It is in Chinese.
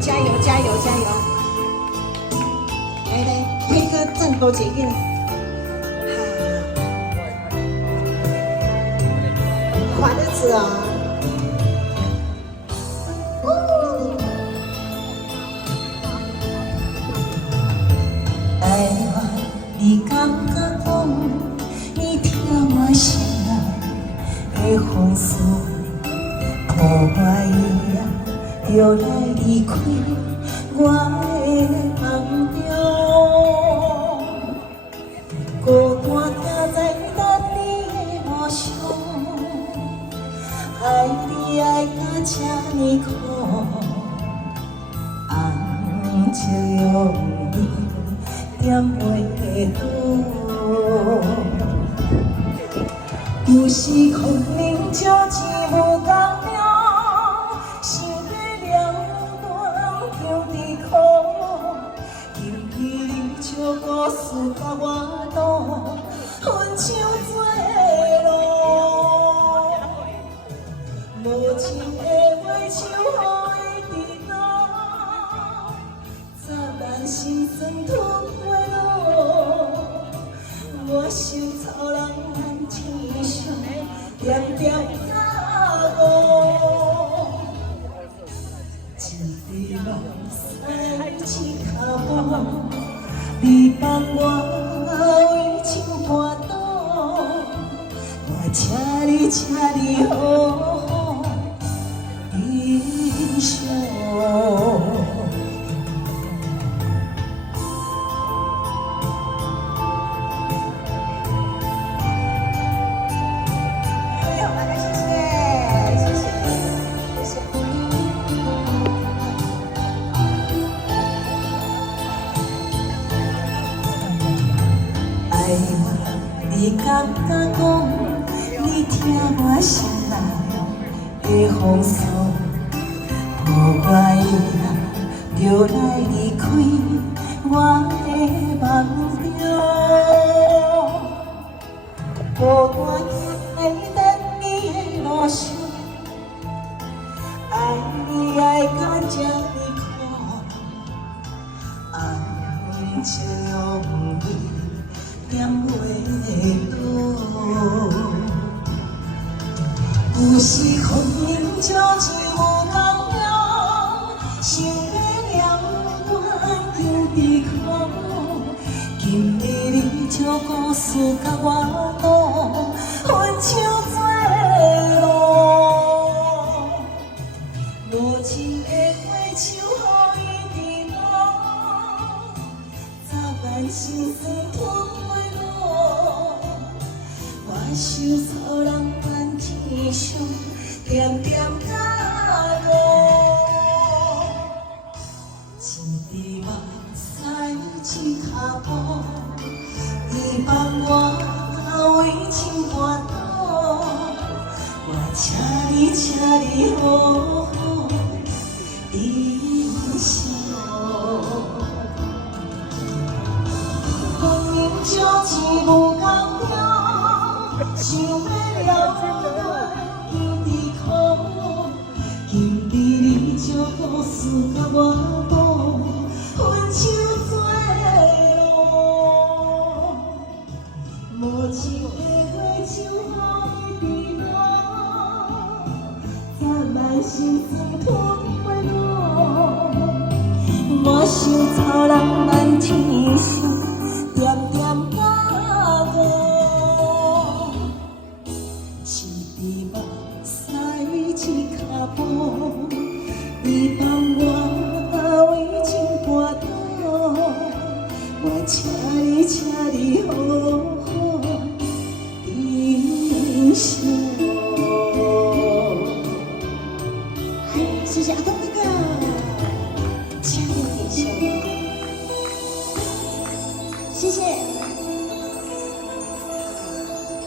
加油加油加油！来来，辉哥挣多几个？华的子啊！爱我，你感觉讲，你听我心内的风霜，可我伊啊，就来离开我的梦中，孤单站在等你的路上，爱你爱到这呢苦，红情用你。点袂倒，有时可能就只无共了，想要了断求伫苦，今日你笑故事甲我赌，分手做路，无情的话像雨滴落，擦咱心酸吞。我想草人咱天上点点加误，一滴目屎一脚步，你帮我为情跋倒，我请你好好珍惜。你感觉讲，你听我心内的风霜，予我伊啊，就来离开我的梦中。孤单在等你的路上，爱你爱到这呢苦，红情用你。点袂倒，有时可能就只无共了，想要了断求伫苦，今日你笑故事甲我赌，分手做路，无情的话像雨滴落，擦干心酸吞。我想草人咱天上点点加误，一滴目屎一脚步，你帮我为情跋倒，我请你好好珍惜。朋友就只无共了。想要了断求伫苦，今日你笑故事甲我赌，分手做路，无情的话像雨滴落，擦咱心酸吞袂落，我想草人咱天上点点加误。一滴目屎一脚步，你